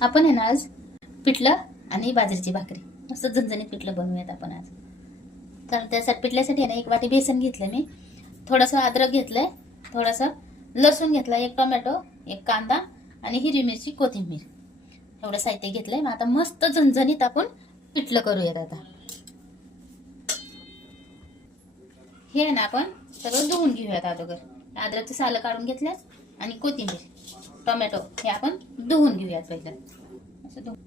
आपण आहे ना आज पिठलं आणि बाजरीची भाकरी मस्त झणझणीत पिठलं बनवूयात आपण आज. तर त्यासाठी पिठल्यासाठी आहे ना 1 वाटी बेसन घेतलं मी, थोडंसं अद्रक घेतलंय, थोडंसं लसूण घेतला, 1 टोमॅटो, 1 कांदा आणि हिरवी मिरची, कोथिंबीर एवढं साहित्य घेतलंय. मग आता मस्त झणझणीत आपण पिठलं करूयात. आता हे आहे ना आपण सगळं धुवून घेऊयात अगोदर. अद्रकचे सालं काढून घेतल्यात आणि कोथिंबीर, टोमॅटो हे आपण धुवून घेऊयात पहिलं. असं धुवून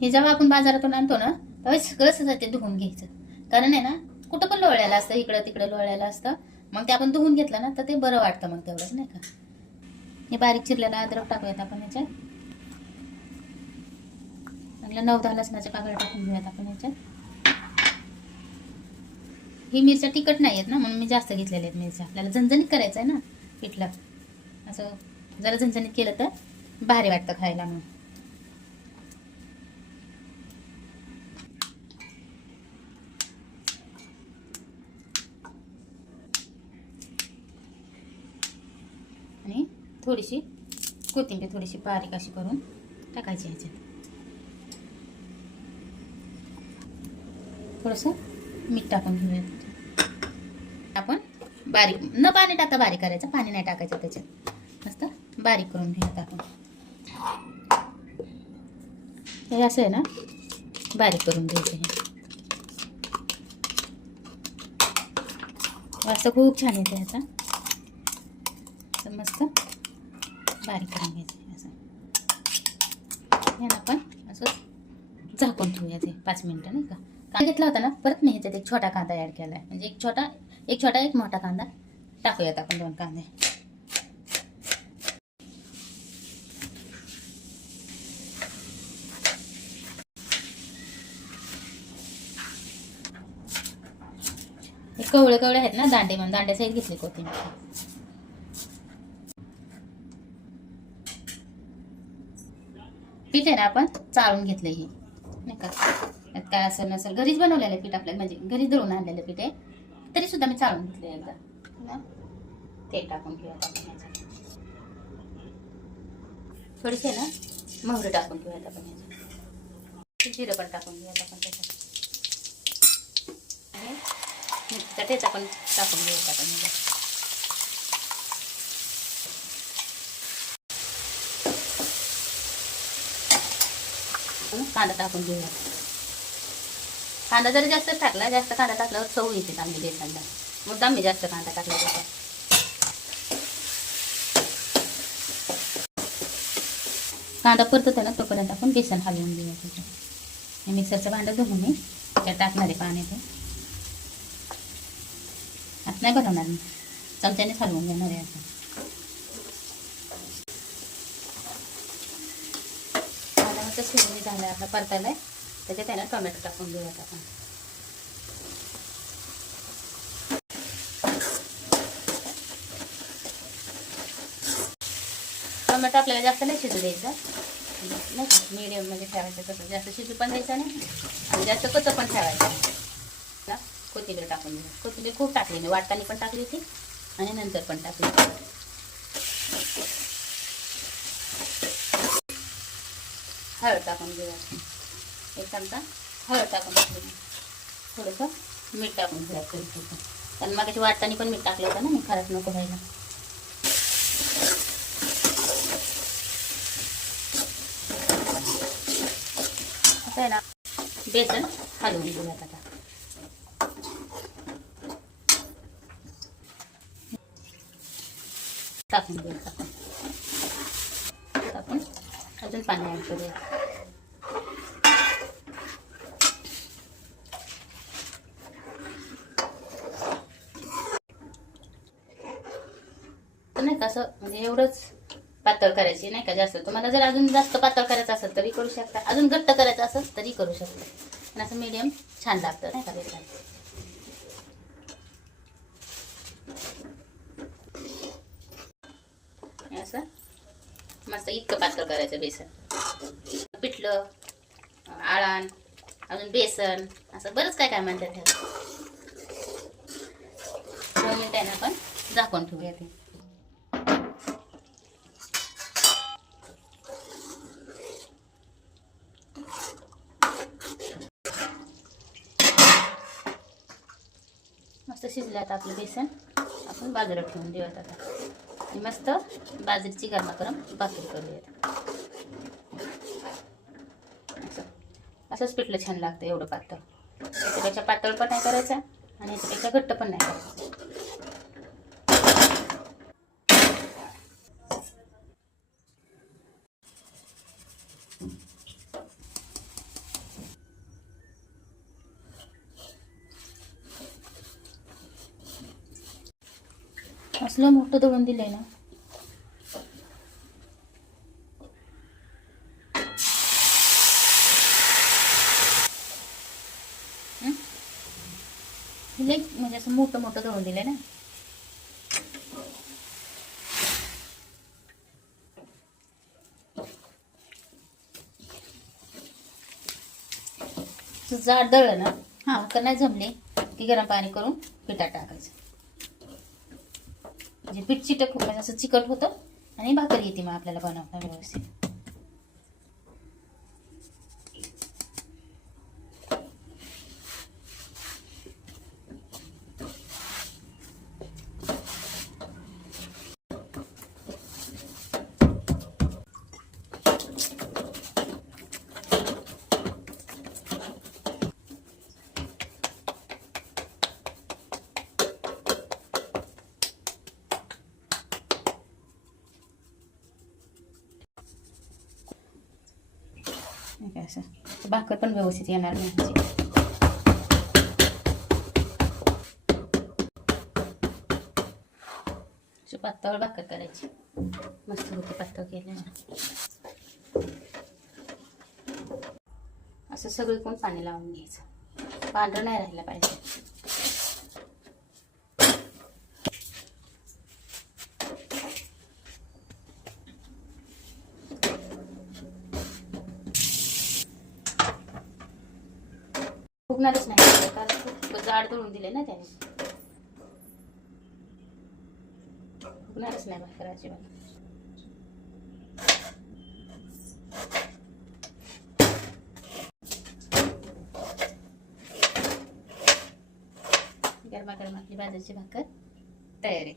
हे जेव्हा आपण बाजारातून आणतो ना तेव्हा सगळं ते धुवून घ्यायचं. कारण आहे ना कुठं पण लोळलेलं असतं, इकडं तिकडं लोळलेलं असतं. मग ते आपण धुवून घेतलं ना तर ते बरं वाटतं मग तेवढंच, नाही का. हे बारीक चिरलेला अद्रक टाकूयात आपण याच्यात. चांगलं 9-10 लसणाच्या पाकळ्या टाकून घेऊयात आपण याच्यात. ही मिरच्या तिखट नाही आहेत ना म्हणून मी जास्त घेतलेल्या आहेत मिरच्या. आपल्याला झणझणीत करायचं आहे ना पिठलं, असं जरा झणझणीत केलं तर भारी वाटतं खायला. मग आणि थोडीशी कोथिंबीर थोडीशी बारीक अशी करून टाकायची ह्याच्यात. थोडंसं मीठ टाकून घेऊयात. आपण बारीक न पाणी टाकता बारीक करायचं, पाणी नाही टाकायचं त्याच्यात. मस्त बारीक करून घेऊयात आपण. हे असं आहे ना बारीक करून घ्यायचं. हे वास खूप छान येते ह्याचा. तर मस्त बारीक करून घ्यायचं असं. याला आपण असं झाकून ठेवूया ते 5 मिनिटं, नाही का. कांदा घेतला होता ना, परत मी ह्याच्यात 1 छोटा कांदा ॲड केला आहे. म्हणजे एक छोटा एक मोठा कांदा टाकूयात आपण, 2 कांदे. हे कवळे आहेत ना दांडे, म्हणून दांड्यासहित घेतले कोथिंबीर. पीठ आहे ना आपण चाळून घेतलं हे, नाही का. त्यात काय असेल नसेल घरीच बनवलेलं पीठ आपल्याला, म्हणजे घरीच दळून आणलेलं पीठ आहे, तरी सुद्धा मी चाळून घेतलं एकदा. ते टाकून घेऊयात आपण ह्याच्यात. थोडीशी ना मोहरी टाकून घेऊयात आपण ह्याच्यात. जिरं पण टाकून घेऊयात आपण त्याच्यात. आणि मिरचीचा ठेचा पण टाकून घेऊयात आपण ह्याच्यात. कांदा टाकून घेऊया. कांदा जरी जास्त टाकला, जास्त कांदा टाकल्यावर चव येते चांगली बेसनला. मुद्दाम मी जास्त कांदा टाकला त्याचा. कांदा परतत आहे ना तोपर्यंत आपण बेसन हलवून घेऊया त्याच्यात. हे मिक्सरचं भांडं धुवून मी त्याच्यात टाकणार आहे पाणी. ते आता नाही बनवणार मी, चमच्यानेच हलवून घेणार आहे आता. शिजून झालं आपला परतायला आहे, त्याच्यात त्याला टोमॅटो टाकून घेऊयात आपण. टोमॅटो आपल्याला जास्त नाही शिजू द्यायचं, नाही का. मीडियम मध्ये ठेवायचं. तसं जास्त शिजू पण द्यायचं नाही आणि जास्त कच्चं पण ठेवायचं. कोथिंबीर टाकून घेऊ. कोथिंबीर खूप टाकली मी, वाटताना पण टाकली होती आणि नंतर पण टाकली. हळद टाकून घेऊया. 1 चमचा हळद टाकून घेऊ. थोडंसं मीठ टाकून घेऊया. कारण मग वाटताना पण मीठ टाकलं होतं ना मी, खराब नको व्हायला. असं आहे ना बेसन हलवून घेऊयात आता. टाकून घेऊयात आपण अजून पाणी ॲड करूया. नाही का असं म्हणजे एवढंच पातळ करायची, नाही का जास्त. तुम्हाला जर अजून जास्त पातळ करायचं असेल तरी करू शकता, अजून घट्ट करायचं असेल तरी करू शकता. पण असं मीडियम छान लागतं, नाही का बेसन. असं मस्त इतकं पातळ करायचं बेसन. पिठलं, आळण अजून बेसन असं बरंच काय काय म्हणतात ह्याला. 2 मिनिटांनी आपण झाकून ठेवूया ते. मस्त शिजलं आता आपलं बेसन. आपण बाजूला ठेवून देऊयात आता. आणि मस्त बाजरीची गरमागरम भाकरी करूयात. असंच पिठलं छान लागतं, एवढं पातळ. याच्यापेक्षा पातळ पण नाही करायचं आणि याच्यापेक्षा घट्ट पण नाही करायचं. असलं मोठं दळून दिलंय ना. म्हणजे असं मोठं मोठं दळून दिलंय ना. जाड दळलं ना, भाकर नाही जमली की गरम पाणी करून पिठात टाकायचं. म्हणजे पीठ चिटक म्हणजे असं चिकट होतं आणि भाकर येते मग आपल्याला बनवता व्यवस्थित. असं भाकर पण व्यवस्थित येणार नाही. पातळ भाकर करायची, मस्त होते पातळ केल्याने. असं सगळीकडून पाणी लावून घ्यायचं, पांढरं नाही राहायला पाहिजे. फुगणारच नाही कारण खूप जाड दळून दिले ना त्याने. फुगणारच नाही भाकर अजिबात. गरमागरम आपली बाजरीची भाकर तयार आहे.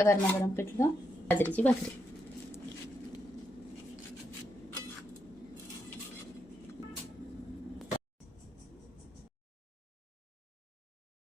गरमागरम पिठलं बाजरीची भाकरी.